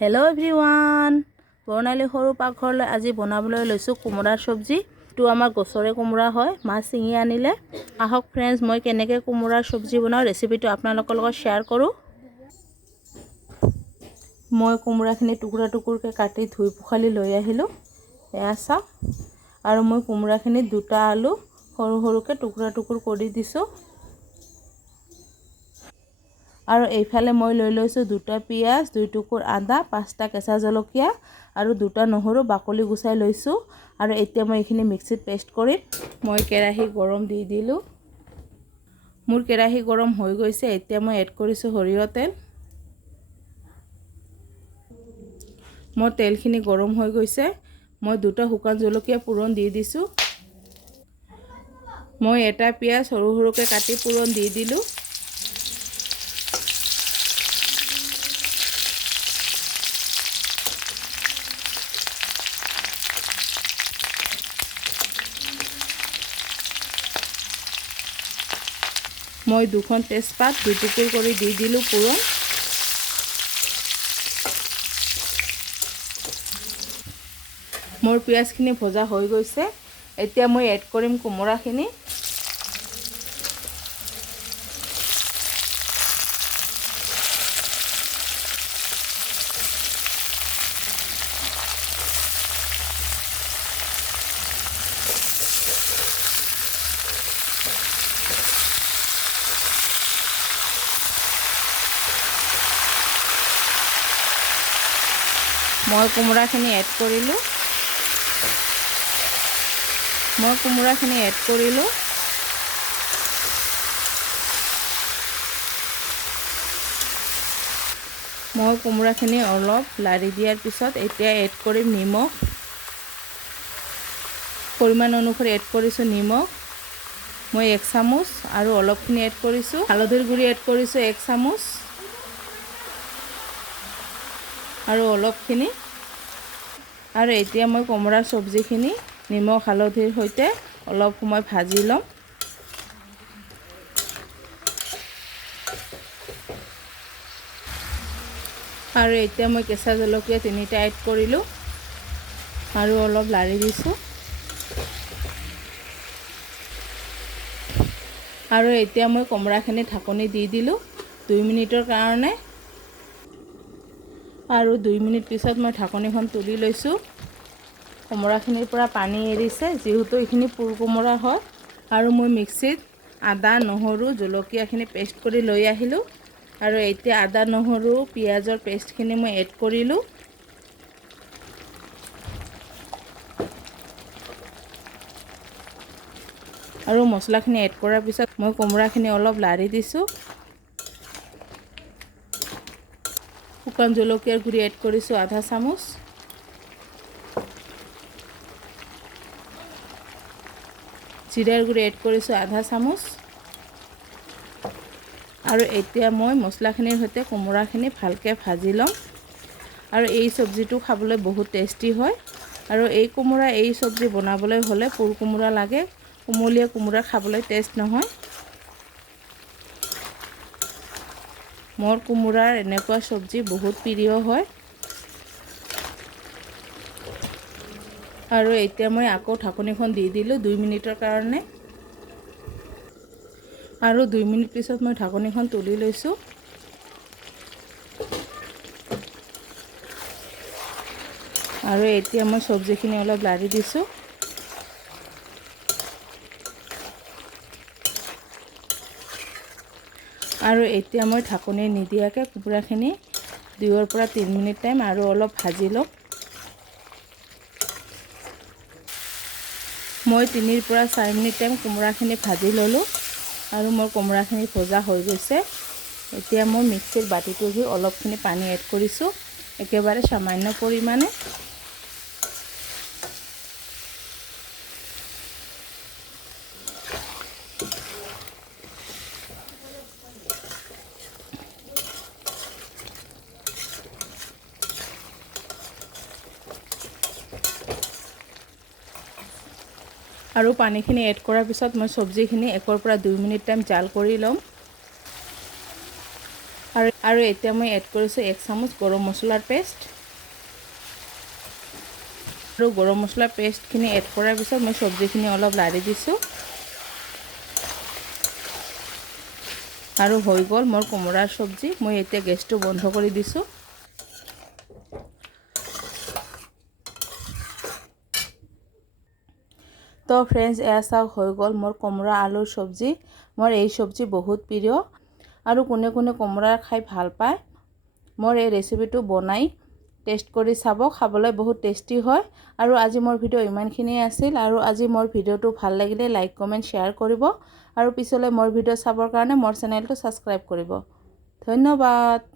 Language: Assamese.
হেল্ল' এভৰিৱান, বৰ্ণালী সৰু পাকঘৰলৈ আজি বনাবলৈ লৈছোঁ কোমোৰাৰ চব্জি। এইটো আমাৰ গছৰে কোমোৰা হয়, মাছ ছিঙি আনিলে। আহক ফ্ৰেণ্ডছ, মই কেনেকৈ কোমোৰাৰ চব্জি বনাওঁ ৰেচিপিটো আপোনালোকৰ লগত শ্বেয়াৰ কৰোঁ। মই কোমোৰাখিনি টুকুৰা টুকুৰকৈ কাটি ধুই পখালি লৈ আহিলোঁ। এয়া চাওক, আৰু মই কোমোৰাখিনিত দুটা আলু সৰু সৰুকৈ টুকুৰা টুকুৰ কৰি দিছোঁ। আৰু এইফালে মই লৈ লৈছোঁ দুটা পিঁয়াজ, 2 টুকুৰ আদা, 5টা কেঁচা জলকীয়া আৰু 2টা নহৰু বাকলি গুচাই লৈছোঁ। আৰু এতিয়া মই এইখিনি মিক্সিত পেষ্ট কৰিম। মই কেৰাহী গৰম দি দিলোঁ। মোৰ কেৰাহী গৰম হৈ গৈছে। এতিয়া মই এড কৰিছোঁ সৰিয়হ তেল। মোৰ তেলখিনি গৰম হৈ গৈছে। মই 2টা শুকান জলকীয়া পূৰণ দি দিছোঁ। মই এটা পিঁয়াজ সৰু সৰুকৈ কাটি পূৰণ দি দিলোঁ। মই 2খন তেজপাত 2 টুকুৰ কৰি দি দিলোঁ পূৰণ। মোৰ পিঁয়াজখিনি ভজা হৈ গৈছে। এতিয়া মই এড কৰিম কোমোৰাখিনি। মই কোমোৰাখিনি এড কৰিলোঁ। মই কোমোৰাখিনি অলপ লাৰি দিয়াৰ পিছত এতিয়া এড কৰিম নিমখ। পৰিমাণ অনুসৰি এড কৰিছোঁ নিমখ। মই 1 চামুচ আৰু অলপখিনি এড কৰিছোঁ। হালধিৰ গুড়ি এড কৰিছোঁ 1 চামুচ আৰু অলপখিনি। আৰু এতিয়া মই কোমোৰাৰ চব্জিখিনি নিমখ হালধিৰ সৈতে অলপ সময় ভাজি ল'ম। আৰু এতিয়া মই কেঁচা জলকীয়া 3টা এড কৰিলোঁ আৰু অলপ লাৰি দিছোঁ। আৰু এতিয়া মই কোমোৰাখিনি ঢাকনি দি দিলোঁ 2 মিনিটৰ কাৰণে। আৰু 2 মিনিট পিছত মই ঢাকনিখন তুলি লৈছোঁ। কোমোৰাখিনিৰ পৰা পানী এৰিছে, যিহেতু এইখিনি পুৰ কোমোৰা হয়। আৰু মই মিক্সিত আদা, নহৰু, জলকীয়াখিনি পেষ্ট কৰি লৈ আহিলোঁ। আৰু এতিয়া আদা, নহৰু, পিঁয়াজৰ পেষ্টখিনি মই এড কৰিলোঁ। আৰু মছলাখিনি এড কৰাৰ পিছত মই কোমোৰাখিনি অলপ লাৰি দিছোঁ। শুকান জলকীয়াৰ গুড়ি এড কৰিছোঁ আধা চামুচ। জিৰাৰ গুড়ি এড কৰিছোঁ আধা চামুচ। আৰু এতিয়া মই মছলাখিনিৰ সৈতে কোমোৰাখিনি ভালকৈ ভাজি ল'ম। আৰু এই চব্জিটো খাবলৈ বহুত টেষ্টি হয়। আৰু এই চব্জি বনাবলৈ হ'লে পুৰ কোমোৰা লাগে। কুমলীয়া কোমোৰা খাবলৈ টেষ্ট নহয়। মোৰ কোমোৰাৰ এনেকুৱা চব্জি বহুত প্ৰিয় হয়। আৰু এতিয়া মই আকৌ ঢাকনিখন দি দিলোঁ 2 মিনিটৰ কাৰণে। আৰু 2 মিনিট পিছত মই ঢাকনিখন তুলি লৈছোঁ। আৰু এতিয়া মই চব্জিখিনি অলপ লাৰি দিছোঁ। আৰু এতিয়া মই ঢাকনি নিদিয়াকৈ কোমোৰাখিনি 2 পৰা 3 মিনিট টাইম আৰু অলপ ভাজি ল'ম। মই 3 পৰা 4 মিনিট টাইম কোমোৰাখিনি ভাজি ল'লোঁ। আৰু মোৰ কোমোৰাখিনি ভজা হৈ গৈছে। এতিয়া মই মিক্সিৰ বাতিটো ধুই অলপখিনি পানী এড কৰিছোঁ, একেবাৰে সামান্য পৰিমাণে। আৰু পানীখিনি এড কৰাৰ পিছত মই চব্জিখিনি 1 পৰা 2 মিনিট টাইম জাল কৰি ল'ম। আৰু এতিয়া মই এড কৰিছোঁ 1 চামুচ গৰম মছলাৰ পেষ্ট। আৰু গৰম মছলাৰ পেষ্টখিনি এড কৰাৰ পিছত মই চব্জিখিনি অলপ লাৰি দিছোঁ। আৰু হৈ গ'ল মোৰ কোমোৰাৰ চব্জি। মই এতিয়া গেছটো বন্ধ কৰি দিছোঁ। তো ফ্ৰেণ্ডছ, এয়া চাওক হৈ গ'ল মোৰ কোমোৰা আলুৰ চব্জি। মোৰ এই চব্জি বহুত প্ৰিয় আৰু কোনে কোনে কোমোৰা খাই ভাল পায়। মোৰ এই ৰেচিপিটো বনাই টেষ্ট কৰি চাব, খাবলৈ বহুত টেষ্টি হয়। আৰু আজি মোৰ ভিডিঅ' ইমানখিনিয়ে আছিল। আৰু আজি মোৰ ভিডিঅ'টো ভাল লাগিলে লাইক কমেণ্ট শ্বেয়াৰ কৰিব আৰু পিছলৈ মোৰ ভিডিঅ' চাবৰ কাৰণে মোৰ চেনেলটো ছাবস্ক্ৰাইব কৰিব। ধন্যবাদ।